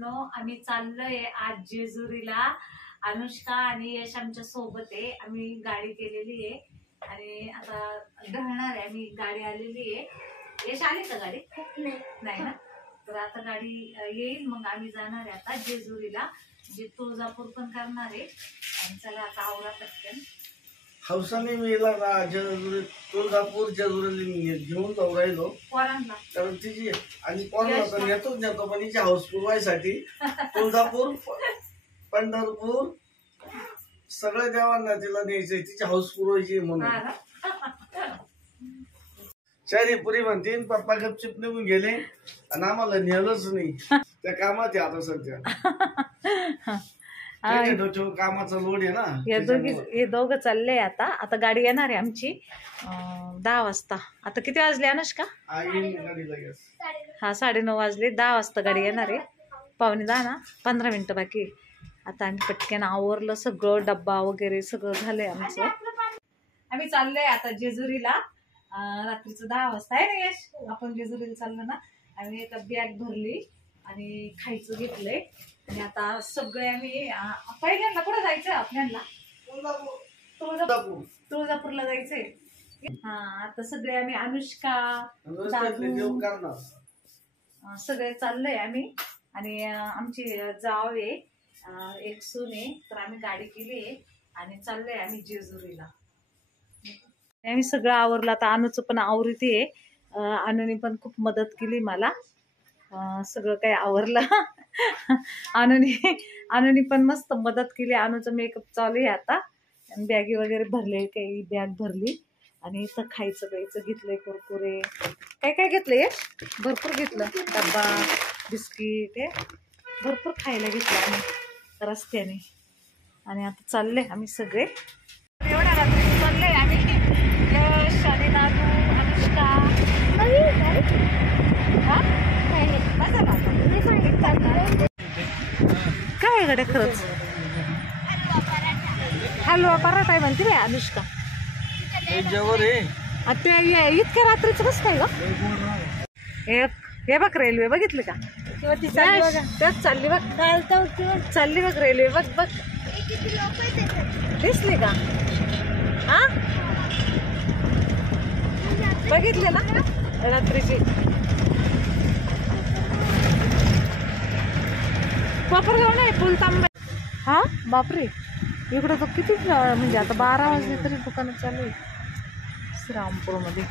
मैत्रिणींनो, आम्ही चाललोय आज जेजुरीला। अनुष्का आणि यश आमच्या सोबत आहे। आम्ही गाडी केलेली आहे आणि आता ढळणार आहे। आम्ही गाडी आलेली आहे। यश आली का गाडी? नाही ना, तर आता गाडी येईल मग आम्ही जाणार आहे आता जेजुरीला, जे तुळजापूर पण करणार आहे। आणि चला आता आवरा पटकन। हौसाने मीला तुळजापूर जेजुरीला घेऊन जाऊ राहिलो पोरांना, कारण तिची आणि पोरांना तर नेतो पण तिची हाऊस पुरवायसाठी तुळजापूर पंढरपूर सगळ्या देवांना तिला न्यायचंय, तिची हाऊस पुरवायची म्हणून। चारी पुरी म्हणतील पप्पा गपचिप निघून गेले आणि आम्हाला नेलंच नाही, त्या कामात आहे आता सध्या। कामाचा लोड आहे ना। हे दोघं चालले आता। आता गाडी येणार आहे आमची 10 वाजता। आता किती वाजले अनुष्का? हा 9:30 वाजले। 10 वाजता गाडी येणार आहे। 9:45 ना, 15 मिनिटं बाकी। आता आम्ही पटकन आवरलं सगळं, डब्बा वगैरे सगळं झालंय आमचं। आम्ही चाललोय आता जेजुरीला। रात्रीचं 10 वाजता आहे ना यश, आपण जेजुरीला चाललो ना। आम्ही एक बॅग भरली आणि खायचं घेतलंय आणि आता सगळे आम्ही पहिल्यांदा कुठं जायचंय आपल्याला? तुळजापूरला जायचंय। हा, आता सगळे आम्ही अनुष्का सगळे चाललोय आम्ही आणि आमची जाव आहे, एक सून आहे, तर आम्ही गाडी केली आहे आणि चाललोय आम्ही जेजुरीला। आम्ही सगळं आवरलं आता। अनुचं पण आवृत्ती आहे, अनुने पण खूप मदत केली मला, सगळं काही आवरलं। अनुनी पण मस्त मदत केली। अनुचं मेकअप चालू आहे आता, बॅगी वगैरे भरले, काही बॅग भरली आणि इथं खायचं प्यायचं घेतलंय, कुरकुरे काय काय घेतलंय, भरपूर घेतलं, डब्बा बिस्किट हे भरपूर खायला घेतलं आम्ही रस्त्याने। आणि आता चालले आम्ही सगळे, एवढ्या रात्री चालले आम्ही, यश आणि नानू, अनुष्का। काय गड्या खरंच हलवा पराठा आहे म्हणते बाई अनुष्का। ते इतक्या रात्रीच कसं काय ग? हे बघ रेल्वे बघितली का? तेच चालली बघ, चालली बघ रेल्वे, बघ बघ दिसली का? हा बघितले ना रात्रीची? कोपरगाव नाही, फुलतांबा। हा बापरे, इकडं तर किती म्हणजे आता 12 वाजले तरी दुकानं चालू आहे श्रीरामपूरमध्ये।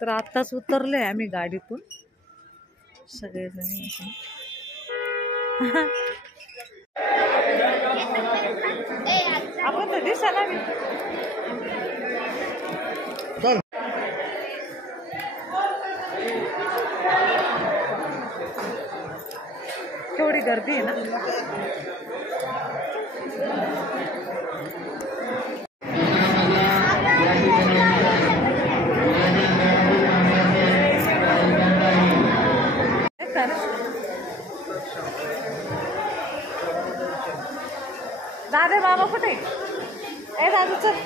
तर आत्ताच उतरले आम्ही गाडीतून सगळेजणी। आपण तर दिसायला केवढी गर्दी आहे ना। दादे बाबा कुठे? ए दादू चल।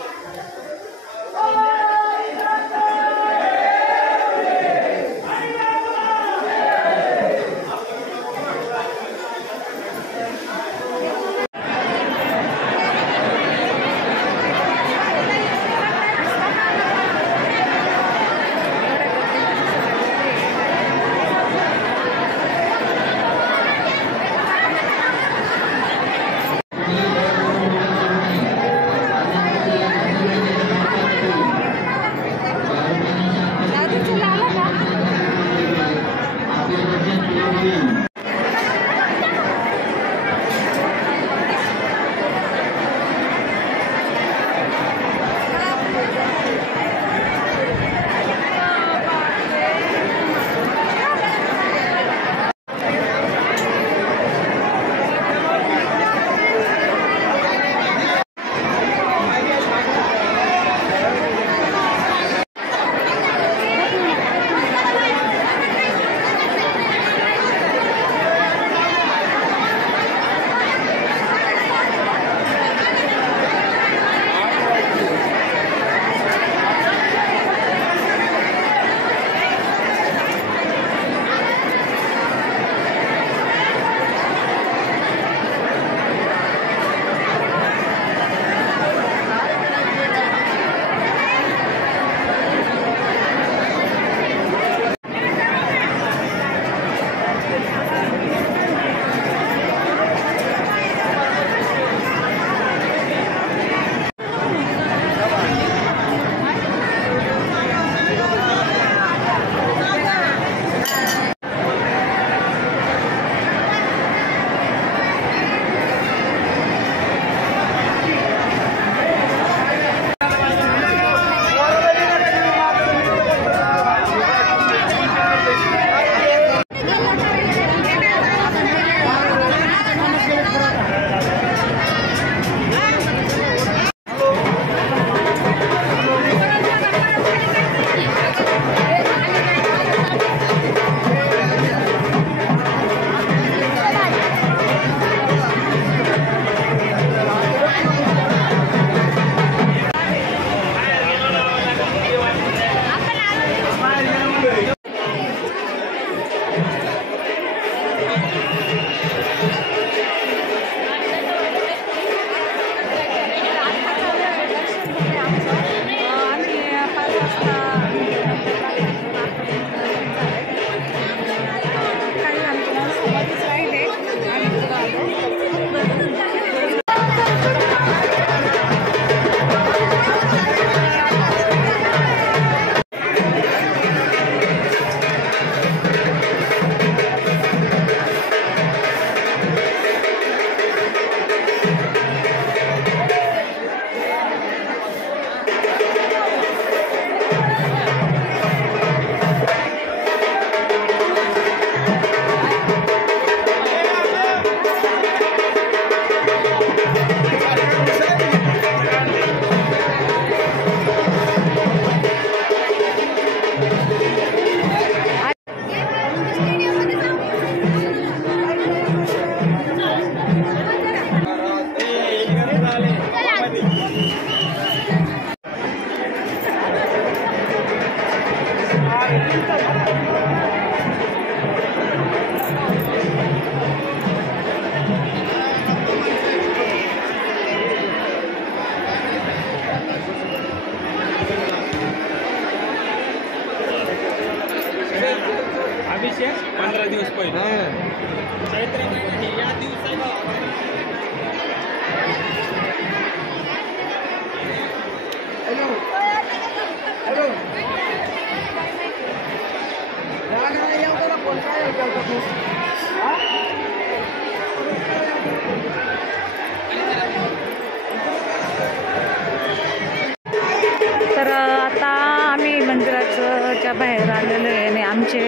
तर आता आम्ही मंदिराच्या बाहेर आलेलो आहे आणि आमचे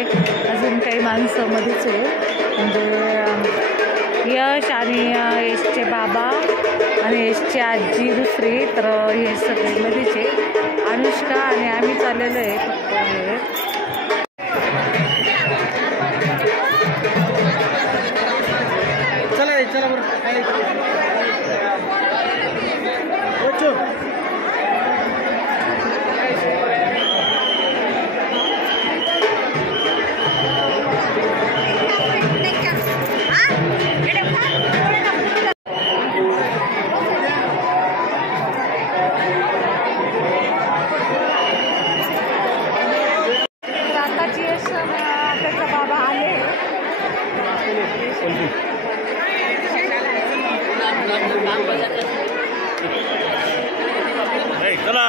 अजून काही माणसं मध्येच आहे, म्हणजे यश आणि यशचे बाबा आणि यशची आजी दुसरी, तर हे सगळे मध्येच आहे. अनुष्का आणि आम्ही चाललेलो आहे फक्त बाहेर. चला बरं आताची यश त्याचा बाबा आले. चला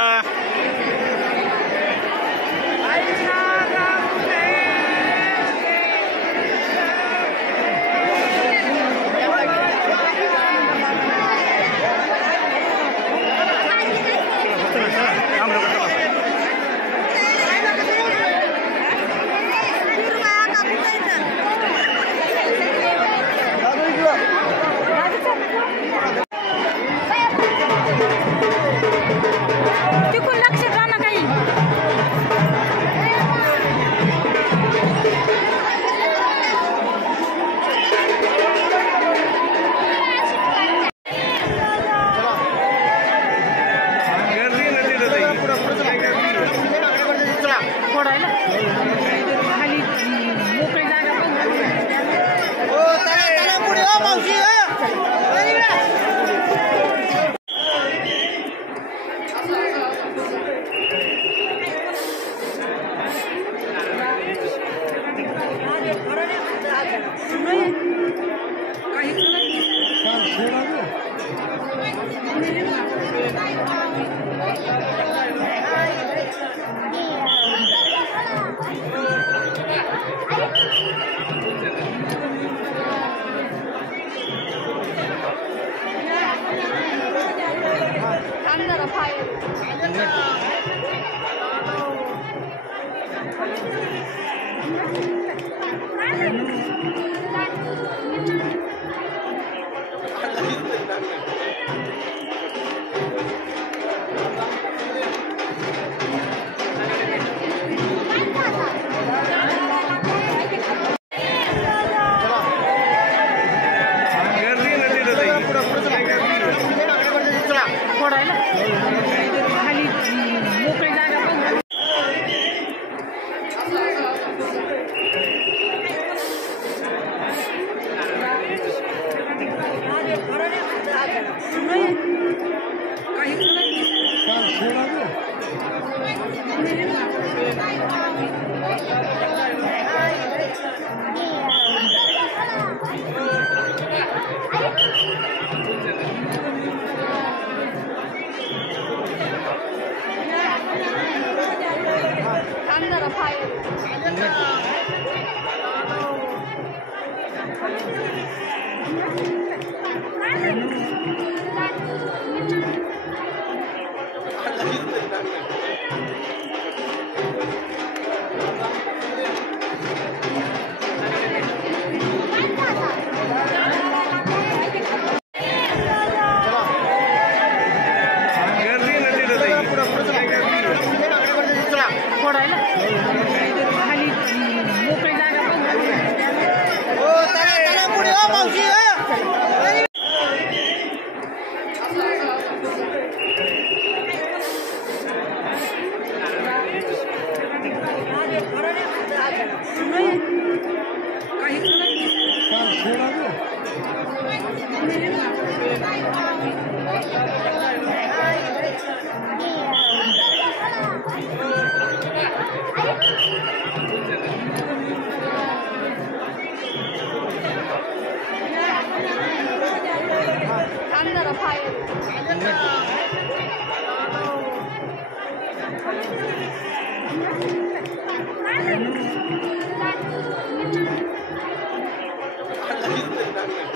तिकून लक्ष द्या ना काही. खाली मोकळी जागा खाली मोकळी जागा खाली मोकळी जागा आहे